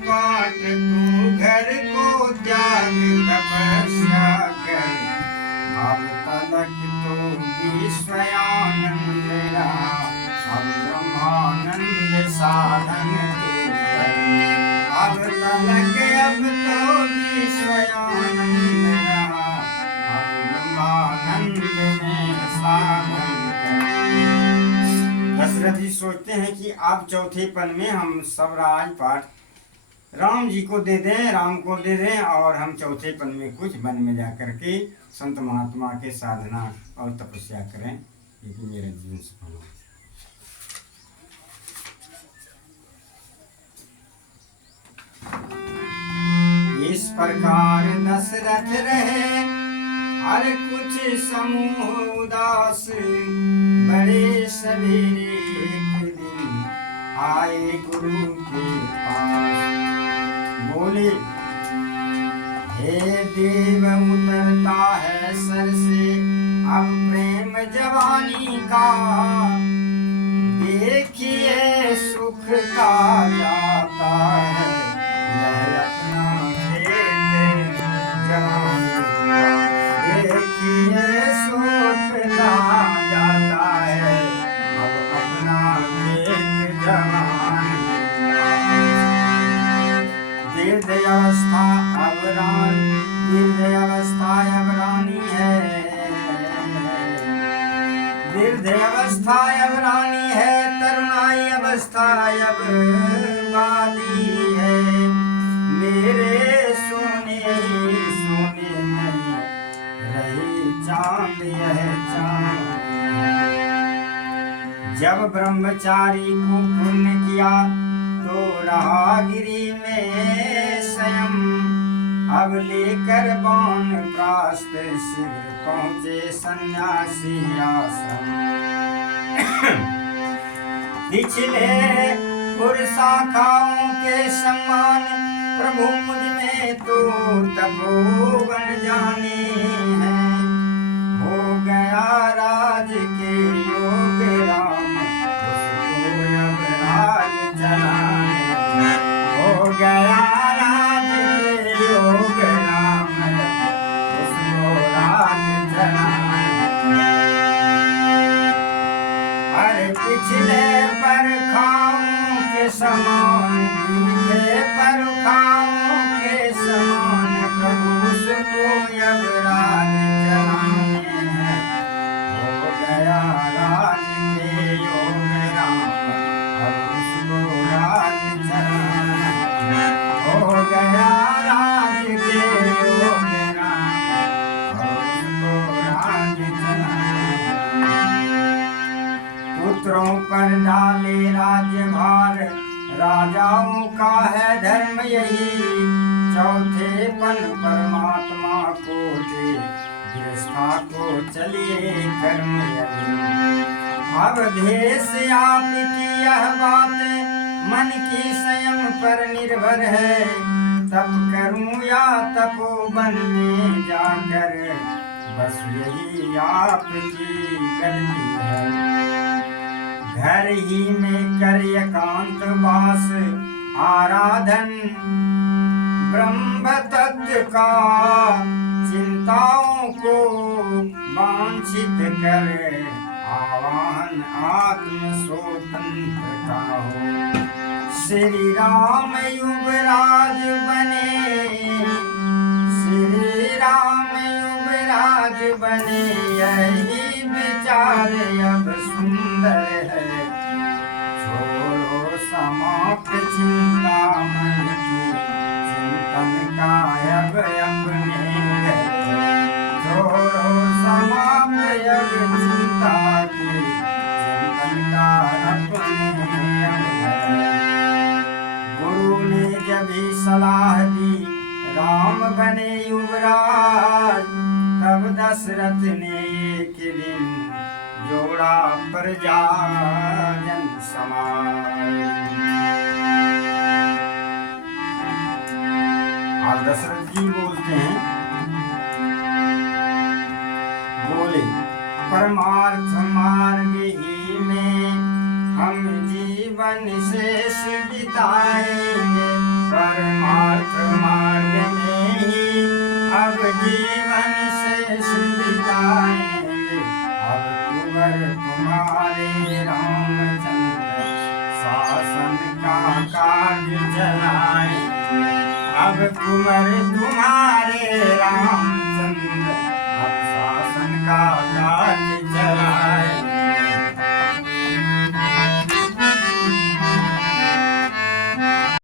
पाट तू घर को त्याग तपस्या कर, अब तलक तो विषयानंद रहा, अब ब्रह्मानंद साधन तू कर। अब तलक अब तो विषयानंद रहा, अब ब्रह्मानंद में साधन कर। दशरथ जी सोचते हैं कि अब चौथे पन में हम सब राज पाठ राम जी को दे दें, राम को दे दें, और हम चौथे पन में कुछ वन में जा करके संत महात्मा के साधना और तपस्या करें, क्योंकि मेरा जीवन सफल हो। इस प्रकार दशरथ रहे हर कुछ समूह उदास, बड़े सवेरे एक दिन आए गुरु के पास। बोले, हे देव उतरता है सर से अब प्रेम जवानी का, देखिए सुख का जाता है यह अपना खेत जवानी का। देखिए सुख का जाता है अब अपना खेत जवानी का। दीर्घ अवस्था अब रानी है, दीर्घ अवस्था अब रानी है, तरुणाई अवस्था अब बाली है। मेरे सोने सोने में रही चांद यह चांद। जब ब्रह्मचारी को पुण्य किया तो रहा गिरी में स्वयं, अब लेकर बाण प्रास्त्र शीघ्र पहुँचे सन्यासी आश्रम। पिछले शाखाओं के समान प्रभु मुझ में तो तपोवन जाने हैं। हो गया राज के योग राम उसको अब राज चलाने। हो गया राज के योग राम उसको राज चलाने। अरे पिछले परखाओं के समान, पिछले परखाओं के समान प्रभु उसको अब राज चलाने हैं। हो गया राज के योग राम अब उसको राज चलाने। हो गया राज के योग राम अब उसको राज चलाने। पुत्रों पर डाले राज्यभार, राजाओं का है धर्म यही। चौथे पन परमात्मा को दे, गृहस्था को चलिए कर्म यही। अब देश आपकी यह बात मन की संयम पर निर्भर है। तप करूं या तपोवन में जाकर, बस यही आपकी गलती है। घर ही में कर एकांत वास, आराधन ब्रह्म तत्व का। चिंताओं को वांछित कर, आवाहन आत्म स्वतंत्रता हो। श्री राम युवराज बने, श्री राम युवराज बने, यही विचार अब सुंदर है। छोड़ो समाप्त चिंता मन की, चिंतन का अब अपने घर। छोड़ो समाप्त अब चिंता की, चिंतन का अपने घर। गुरु ने जब ही सलाह दी राम बने युवराज, तब दशरथ ने एक दिन जोड़ा प्रजा जन समाज। और दशरथ जी बोलते हैं, बोले परमार्थ मार्ग ही में हम जीवन शेष बिताएंगे। परमार्थ मार्ग में ही अब जीवन शेष बिताएंगे। अब कुंवर तुम्हारे रामचंद्र शासन का कार्य चलाएंगे। अब कुंवर तुम्हारे राम